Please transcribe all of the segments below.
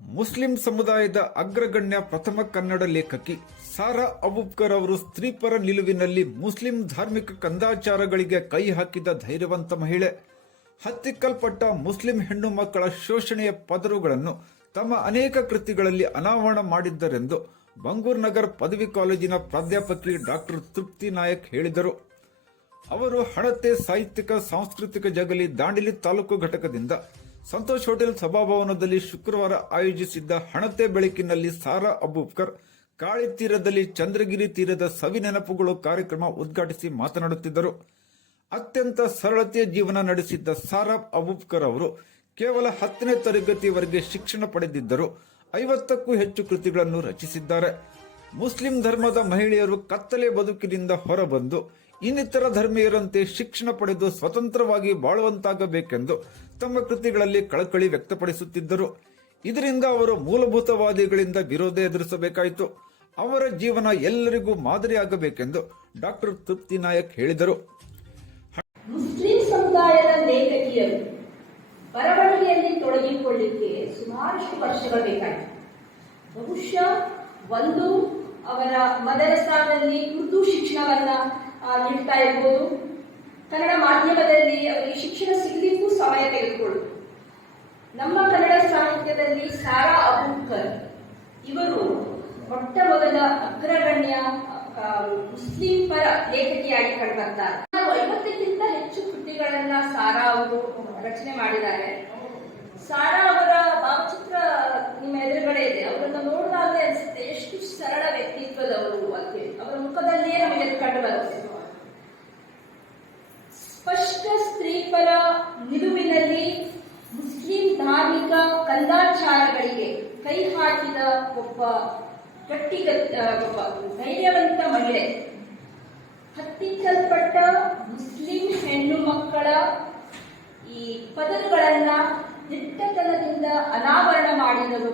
Muslim ಸಮುದಾಯದ ಅಗ್ರಗಣ್ಯ ಪ್ರಥಮ ಕನ್ನಡ ಲೇಖಕಿ ಸಾರಾ ಅಬುಬ್ಕರ್ ಅವರು ಸ್ತ್ರೀಪರ ನಿಲುವಿನಲ್ಲಿ ಮುಸ್ಲಿಂ ಧಾರ್ಮಿಕ ಕಂದಾಚಾರಗಳಿಗೆ ಕೈ ಹಾಕಿದ ಧೈರ್ಯವಂತ ಮಹಿಳೆ. ಹತ್ತಿಕ್ಕಲ್ಪಟ್ಟ ಮುಸ್ಲಿಂ ಹೆಣ್ಣು ಮಕ್ಕಳ ಶೋಷಣೆಯ ಪದರುಗಳನ್ನು ತಮ್ಮ ಅನೇಕ ಕೃತಿಗಳಲ್ಲಿ ಅನಾವರಣ ಮಾಡಿದ್ದರೆಂದು ಬಂಗೂರ್ ನಗರ್ ಪದವಿ ಕಾಲೇಜಿನ ಪ್ರಾಧ್ಯಾಪಕಿ ಡಾಕ್ಟರ್ ತೃಪ್ತಿ ನಾಯಕ್ ಹೇಳಿದರು. ಅವರು ಹಣತೆ, ಸಾಹಿತ್ಯಿಕ, ಸಾಂಸ್ಕೃತಿಕ ಜಗಲಿ, ದಾಂಡಿಲಿ ತಾಲೂಕು ಘಟಕದಿಂದ ಸಂತೋಷ್ ಹೋಟೆಲ್ ಸಭಾಭವನದಲ್ಲಿ ಶುಕ್ರವಾರ ಆಯೋಜಿಸಿದ್ದ ಹಣತೆ ಬೆಳಕಿನಲ್ಲಿ ಸಾರಾ ಅಬೂಬ್ಕರ್, ಕಾಳಿ ತೀರದಲ್ಲಿ ಚಂದ್ರಗಿರಿ ತೀರದ ಸವಿ ನೆನಪುಗಳು ಕಾರ್ಯಕ್ರಮ ಉದ್ಘಾಟಿಸಿ ಮಾತನಾಡುತ್ತಿದ್ದರು. ಅತ್ಯಂತ ಸರಳತೆಯ ಜೀವನ ನಡೆಸಿದ್ದ ಸಾರಾ ಅಬೂಬ್ಕರ್ ಅವರು ಕೇವಲ ಹತ್ತನೇ ತರಗತಿಯವರೆಗೆ ಶಿಕ್ಷಣ ಪಡೆದಿದ್ದರು. ಐವತ್ತಕ್ಕೂ ಹೆಚ್ಚು ಕೃತಿಗಳನ್ನು ರಚಿಸಿದ್ದಾರೆ. ಮುಸ್ಲಿಂ ಧರ್ಮದ ಮಹಿಳೆಯರು ಕತ್ತಲೆ ಬದುಕಿನಿಂದ ಹೊರಬಂದು ಇನ್ನಿತರ ಧರ್ಮೀಯರಂತೆ ಶಿಕ್ಷಣ ಪಡೆದು ಸ್ವತಂತ್ರವಾಗಿ ಬಾಳುವಂತಾಗಬೇಕೆಂದು ತಮ್ಮ ಕೃತಿಗಳಲ್ಲಿ ಕಳಕಳಿ ವ್ಯಕ್ತಪಡಿಸುತ್ತಿದ್ದರು. ಇದರಿಂದ ಅವರು ಮೂಲಭೂತವಾದಿಗಳಿಂದ ವಿರೋಧ ಎದುರಿಸಬೇಕಾಯಿತು. ಅವರ ಜೀವನ ಎಲ್ಲರಿಗೂ ಮಾದರಿಯಾಗಬೇಕೆಂದು ಡಾಕ್ಟರ್ ತೃಪ್ತಿ ನಾಯಕ್ ಹೇಳಿದರು. ಮುಸ್ಲಿಂ ಸಮುದಾಯದ ಲೇಖಕಿಯರು ಬರವಣಿಗೆಯಲ್ಲಿ ತೊಡಗಿಕೊಳ್ಳಿಕ್ಕೆ ಸುಮಾರಷ್ಟು ವರ್ಷಗಳು ಬಹುಶಃ ಒಂದು ಅವರ ಮದರಸಾದಲ್ಲಿ ಉರ್ದು ಶಿಕ್ಷಣವನ್ನ ನೀಡ್ತಾ ಇರ್ಬೋದು. ಕನ್ನಡ ಮಾಧ್ಯಮದಲ್ಲಿ ಅವರಿಗೆ ಶಿಕ್ಷಣ ಸಿಗಲಿಕ್ಕೂ ಸಮಯ ತೆಗೆದುಕೊಳ್ಳು. ನಮ್ಮ ಕನ್ನಡ ಸಾಹಿತ್ಯದಲ್ಲಿ ಸಾರಾ ಅಬೂಬ್ಕರ್. ಇವರು ಮೊಟ್ಟ ಮೊದಲ ಅಗ್ರಗಣ್ಯ ಮುಸ್ಲಿಂ ಪರ ಲೇಖಕಿಯಾಗಿ ಕಂಡುಬರ್ತಾರೆ ಐವತ್ತಕ್ಕಿಂತ ಹೆಚ್ಚು ಕೃತಿಗಳನ್ನ ಸಾರಾ ಅವರು ರಚನೆ ಮಾಡಿದ್ದಾರೆ. ಸಾರಾ ನಿಲುವಿನಲ್ಲಿ ಮುಸ್ಲಿಂ ಧಾರ್ಮಿಕ ಕಂದಾಚಾರಗಳಿಗೆ ಕೈ ಹಾಕಿದ ಒಬ್ಬ ಗಟ್ಟಿಗ ಒಬ್ಬ ಧೈರ್ಯವಂತ ಮಹಿಳೆ. ಹತ್ತಿಕ್ಕಲ್ಪಟ್ಟ ಮುಸ್ಲಿಂ ಹೆಣ್ಣು ಮಕ್ಕಳ ಈ ಪದರುಗಳನ್ನ ದಿಟ್ಟತನದಿಂದ ಅನಾವರಣ ಮಾಡಿದವರು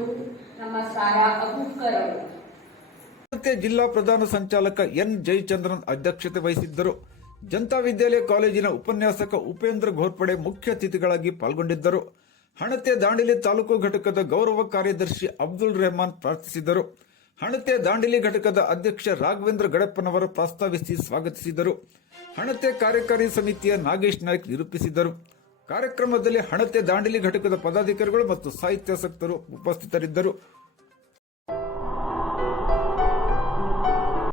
ನಮ್ಮ ಸಾರಾ ಅಬೂಕರ್ ಅವರು. ಜಿಲ್ಲಾ ಪ್ರಧಾನ ಸಂಚಾಲಕ ಎನ್ ಜಯಚಂದ್ರನ್ ಅಧ್ಯಕ್ಷತೆ ವಹಿಸಿದ್ದರು. ಜನತಾ ವಿದ್ಯಾಲಯ ಕಾಲೇಜಿನ ಉಪನ್ಯಾಸಕ ಉಪೇಂದ್ರ ಘೋರ್ಪಡೆ ಮುಖ್ಯ ಅತಿಥಿಗಳಾಗಿ ಪಾಲ್ಗೊಂಡಿದ್ದರು. ಹಣತೆ ದಾಂಡಿಲಿ ತಾಲೂಕು ಘಟಕದ ಗೌರವ ಕಾರ್ಯದರ್ಶಿ ಅಬ್ದುಲ್ ರೆಹಮಾನ್ ಪ್ರಾರ್ಥಿಸಿದರು. ಹಣತೆ ದಾಂಡಿಲಿ ಘಟಕದ ಅಧ್ಯಕ್ಷ ರಾಘವೇಂದ್ರ ಗಡಪ್ಪನವರು ಪ್ರಸ್ತಾವಿಸಿ ಸ್ವಾಗತಿಸಿದರು. ಹಣತೆ ಕಾರ್ಯಕಾರಿ ಸಮಿತಿಯ ನಾಗೇಶ್ ನಾಯ್ಕ್ ನಿರೂಪಿಸಿದರು. ಕಾರ್ಯಕ್ರಮದಲ್ಲಿ ಹಣತೆ ದಾಂಡಿಲಿ ಘಟಕದ ಪದಾಧಿಕಾರಿಗಳು ಮತ್ತು ಸಾಹಿತ್ಯಾಸಕ್ತರು ಉಪಸ್ಥಿತರಿದ್ದರು.